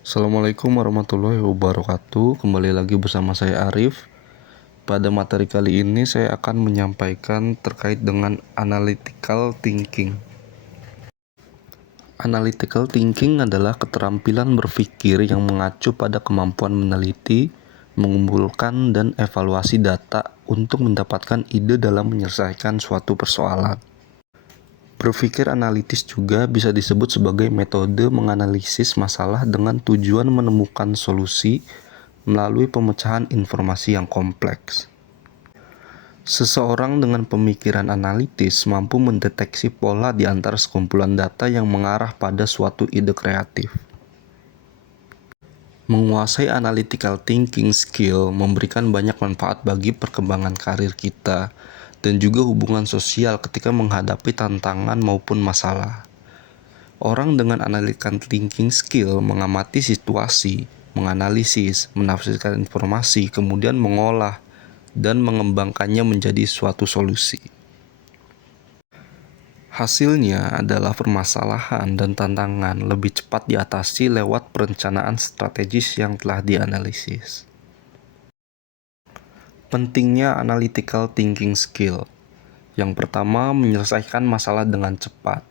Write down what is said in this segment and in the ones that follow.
Assalamualaikum warahmatullahi wabarakatuh. Kembali lagi bersama saya Arif. Pada materi kali ini saya akan menyampaikan terkait dengan analytical thinking. Analytical thinking adalah keterampilan berpikir yang mengacu pada kemampuan meneliti, mengumpulkan, dan evaluasi data untuk mendapatkan ide dalam menyelesaikan suatu persoalan. Berpikir analitis juga bisa disebut sebagai metode menganalisis masalah dengan tujuan menemukan solusi melalui pemecahan informasi yang kompleks. Seseorang dengan pemikiran analitis mampu mendeteksi pola di antara sekumpulan data yang mengarah pada suatu ide kreatif. Menguasai analytical thinking skill memberikan banyak manfaat bagi perkembangan karir kita dan juga hubungan sosial ketika menghadapi tantangan maupun masalah. Orang dengan analytical thinking skill mengamati situasi, menganalisis, menafsirkan informasi, kemudian mengolah dan mengembangkannya menjadi suatu solusi. Hasilnya adalah permasalahan dan tantangan lebih cepat diatasi lewat perencanaan strategis yang telah dianalisis. Pentingnya analytical thinking skill. Yang pertama, menyelesaikan masalah dengan cepat.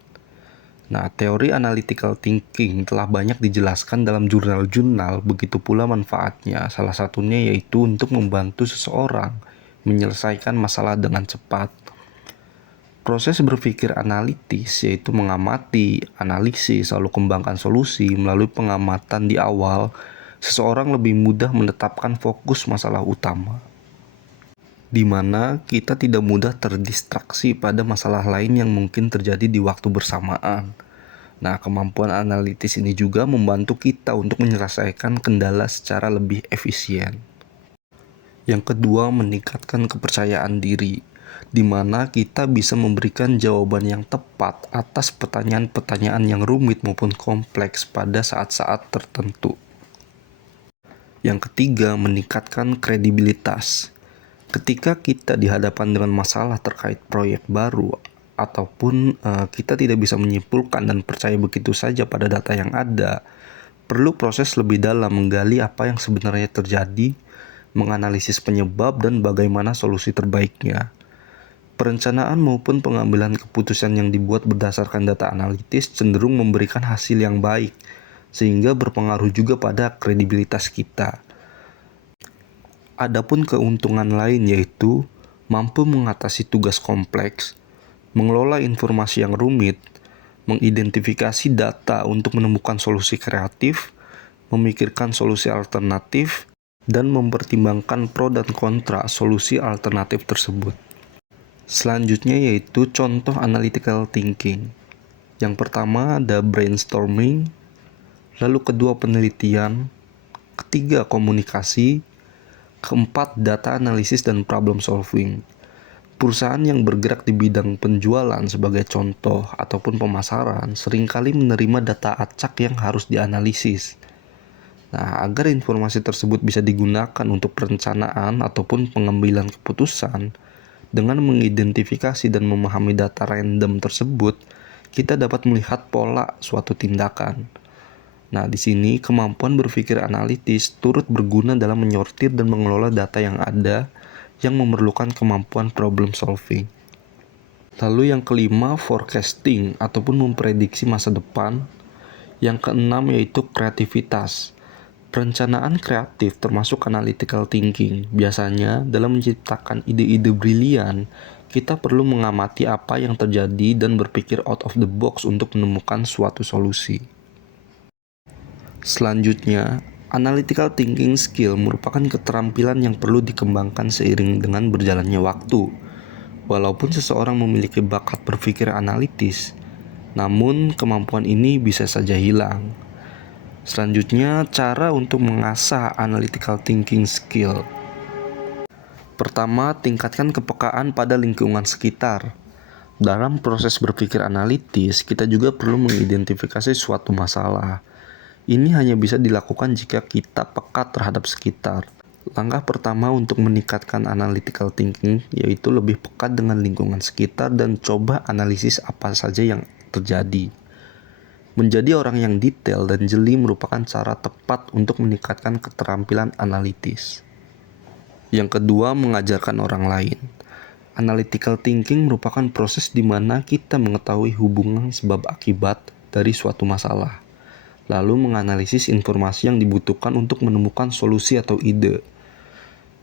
Nah, teori analytical thinking telah banyak dijelaskan dalam jurnal-jurnal, begitu pula manfaatnya. Salah satunya yaitu untuk membantu seseorang menyelesaikan masalah dengan cepat. Proses berpikir analitis yaitu mengamati, analisis, lalu kembangkan solusi. Melalui pengamatan di awal, seseorang lebih mudah menetapkan fokus masalah utama, di mana kita tidak mudah terdistraksi pada masalah lain yang mungkin terjadi di waktu bersamaan. Nah, kemampuan analitis ini juga membantu kita untuk menyelesaikan kendala secara lebih efisien. Yang kedua, meningkatkan kepercayaan diri, di mana kita bisa memberikan jawaban yang tepat atas pertanyaan-pertanyaan yang rumit maupun kompleks pada saat-saat tertentu. Yang ketiga, meningkatkan kredibilitas. Ketika kita dihadapkan dengan masalah terkait proyek baru, ataupun kita tidak bisa menyimpulkan dan percaya begitu saja pada data yang ada, perlu proses lebih dalam menggali apa yang sebenarnya terjadi, menganalisis penyebab dan bagaimana solusi terbaiknya. Perencanaan maupun pengambilan keputusan yang dibuat berdasarkan data analitis cenderung memberikan hasil yang baik, sehingga berpengaruh juga pada kredibilitas kita. Adapun keuntungan lain yaitu mampu mengatasi tugas kompleks, mengelola informasi yang rumit, mengidentifikasi data untuk menemukan solusi kreatif, memikirkan solusi alternatif, dan mempertimbangkan pro dan kontra solusi alternatif tersebut. Selanjutnya yaitu contoh analytical thinking. Yang pertama ada brainstorming, lalu kedua penelitian, ketiga komunikasi, keempat data analisis dan problem solving. Perusahaan yang bergerak di bidang penjualan sebagai contoh ataupun pemasaran seringkali menerima data acak yang harus dianalisis. Nah, agar informasi tersebut bisa digunakan untuk perencanaan ataupun pengambilan keputusan, dengan mengidentifikasi dan memahami data random tersebut, kita dapat melihat pola suatu tindakan. Nah, di sini kemampuan berpikir analitis turut berguna dalam menyortir dan mengelola data yang ada yang memerlukan kemampuan problem solving. Lalu yang kelima, forecasting ataupun memprediksi masa depan. Yang keenam yaitu kreativitas. Perencanaan kreatif termasuk analytical thinking. Biasanya dalam menciptakan ide-ide brilian, kita perlu mengamati apa yang terjadi dan berpikir out of the box untuk menemukan suatu solusi. Selanjutnya, analytical thinking skill merupakan keterampilan yang perlu dikembangkan seiring dengan berjalannya waktu. Walaupun seseorang memiliki bakat berpikir analitis, namun kemampuan ini bisa saja hilang. Selanjutnya, cara untuk mengasah analytical thinking skill. Pertama, tingkatkan kepekaan pada lingkungan sekitar. Dalam proses berpikir analitis, kita juga perlu mengidentifikasi suatu masalah. Ini hanya bisa dilakukan jika kita peka terhadap sekitar. Langkah pertama untuk meningkatkan analytical thinking yaitu lebih peka dengan lingkungan sekitar dan coba analisis apa saja yang terjadi. Menjadi orang yang detail dan jeli merupakan cara tepat untuk meningkatkan keterampilan analitis. Yang kedua, mengajarkan orang lain. Analytical thinking merupakan proses di mana kita mengetahui hubungan sebab akibat dari suatu masalah, lalu menganalisis informasi yang dibutuhkan untuk menemukan solusi atau ide.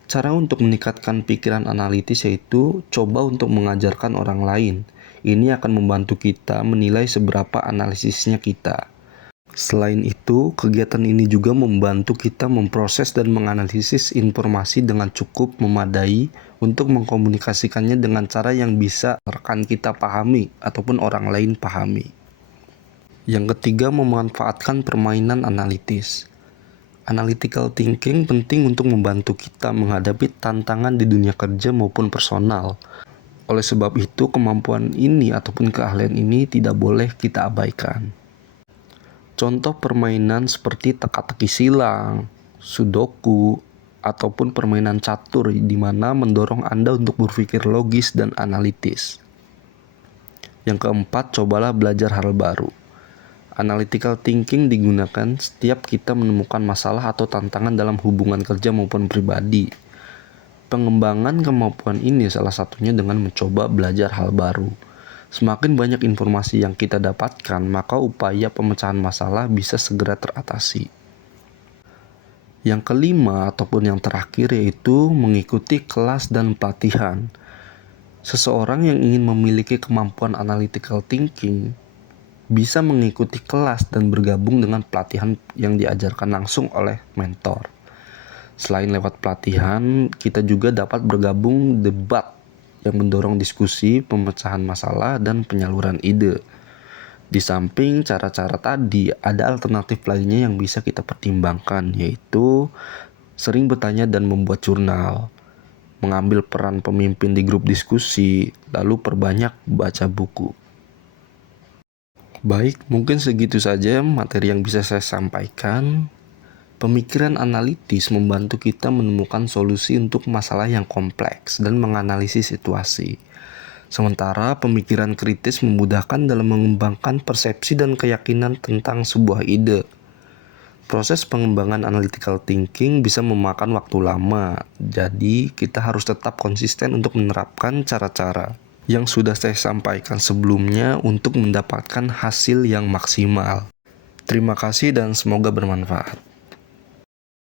Cara untuk meningkatkan pikiran analitis yaitu coba untuk mengajarkan orang lain. Ini akan membantu kita menilai seberapa analisisnya kita. Selain itu, kegiatan ini juga membantu kita memproses dan menganalisis informasi dengan cukup memadai untuk mengkomunikasikannya dengan cara yang bisa rekan kita pahami ataupun orang lain pahami. Yang ketiga, memanfaatkan permainan analitis. Analytical thinking penting untuk membantu kita menghadapi tantangan di dunia kerja maupun personal. Oleh sebab itu, kemampuan ini ataupun keahlian ini tidak boleh kita abaikan. Contoh permainan seperti teka-teki silang, sudoku, ataupun permainan catur di mana mendorong Anda untuk berpikir logis dan analitis. Yang keempat, cobalah belajar hal baru. Analytical thinking digunakan setiap kita menemukan masalah atau tantangan dalam hubungan kerja maupun pribadi. Pengembangan kemampuan ini salah satunya dengan mencoba belajar hal baru. Semakin banyak informasi yang kita dapatkan, maka upaya pemecahan masalah bisa segera teratasi. Yang kelima ataupun yang terakhir yaitu mengikuti kelas dan pelatihan. Seseorang yang ingin memiliki kemampuan analytical thinking bisa mengikuti kelas dan bergabung dengan pelatihan yang diajarkan langsung oleh mentor. Selain lewat pelatihan, kita juga dapat bergabung debat yang mendorong diskusi, pemecahan masalah, dan penyaluran ide. Di samping cara-cara tadi, ada alternatif lainnya yang bisa kita pertimbangkan, yaitu sering bertanya dan membuat jurnal, mengambil peran pemimpin di grup diskusi, lalu perbanyak baca buku. Baik, mungkin segitu saja materi yang bisa saya sampaikan. Pemikiran analitis membantu kita menemukan solusi untuk masalah yang kompleks dan menganalisis situasi. Sementara pemikiran kritis memudahkan dalam mengembangkan persepsi dan keyakinan tentang sebuah ide. Proses pengembangan analytical thinking bisa memakan waktu lama, jadi kita harus tetap konsisten untuk menerapkan cara-cara yang sudah saya sampaikan sebelumnya untuk mendapatkan hasil yang maksimal. Terima kasih dan semoga bermanfaat.